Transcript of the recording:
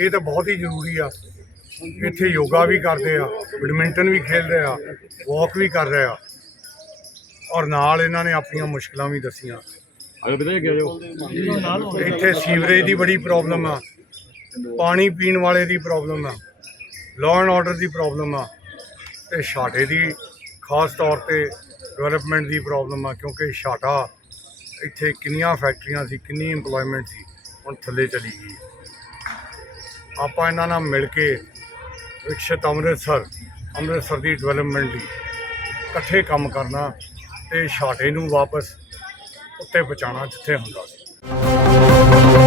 ਇਹ ਤਾਂ ਬਹੁਤ ਹੀ ਜ਼ਰੂਰੀ ਆ। ਇੱਥੇ ਯੋਗਾ ਵੀ ਕਰਦੇ ਆ, ਬੈਡਮਿੰਟਨ ਵੀ ਖੇਡਦੇ ਆ, ਵਾਕ ਵੀ ਕਰ ਰਹੇ ਆ। ਔਰ ਨਾਲ ਇਹਨਾਂ ਨੇ ਆਪਣੀਆਂ ਮੁਸ਼ਕਲਾਂ ਵੀ ਦੱਸੀਆਂ। ਅਗਰ ਬਤਾ ਗਿਆ ਜੋ ਇੱਥੇ ਸੀਵਰੇਜ ਦੀ ਬੜੀ ਪ੍ਰੋਬਲਮ ਆ। ਪਾਣੀ ਪੀਣ ਵਾਲੇ ਦੀ ਪ੍ਰੋਬਲਮ ਆ। ਲਾਅ ਐਂਡ ਆਰਡਰ ਦੀ ਪ੍ਰੋਬਲਮ ਆ। ਤੇ ਛਾਟੇ ਦੀ ਖਾਸ ਤੌਰ ਤੇ ਡਿਵੈਲਪਮੈਂਟ ਦੀ ਪ੍ਰੋਬਲਮ ਆ ਕਿਉਂਕਿ ਛਾਟਾ ਇੱਥੇ ਕਿੰਨੀਆਂ ਫੈਕਟਰੀਆਂ ਸੀ ਕਿੰਨੀ EMPLOYMENT ਸੀ ਹੁਣ ਥੱਲੇ ਚਲੀ ਗਈ। ਆਪਾਂ ਇਹਨਾਂ ਨਾਲ ਮਿਲ ਕੇ ਵਿਕਸਿਤ ਅੰਮ੍ਰਿਤਸਰ ਅੰਮ੍ਰਿਤਸਰ ਦੀ ਡਿਵੈਲਪਮੈਂਟ ਲਈ ਇਕੱਠੇ ਕੰਮ ਕਰਨਾ ਤੇ ਛਾਟੇ ਨੂੰ ਵਾਪਸ ਉੱਤੇ ਪਹੁੰਚਾਉਣਾ ਜਿੱਥੇ ਹੁੰਦਾ ਸੀ।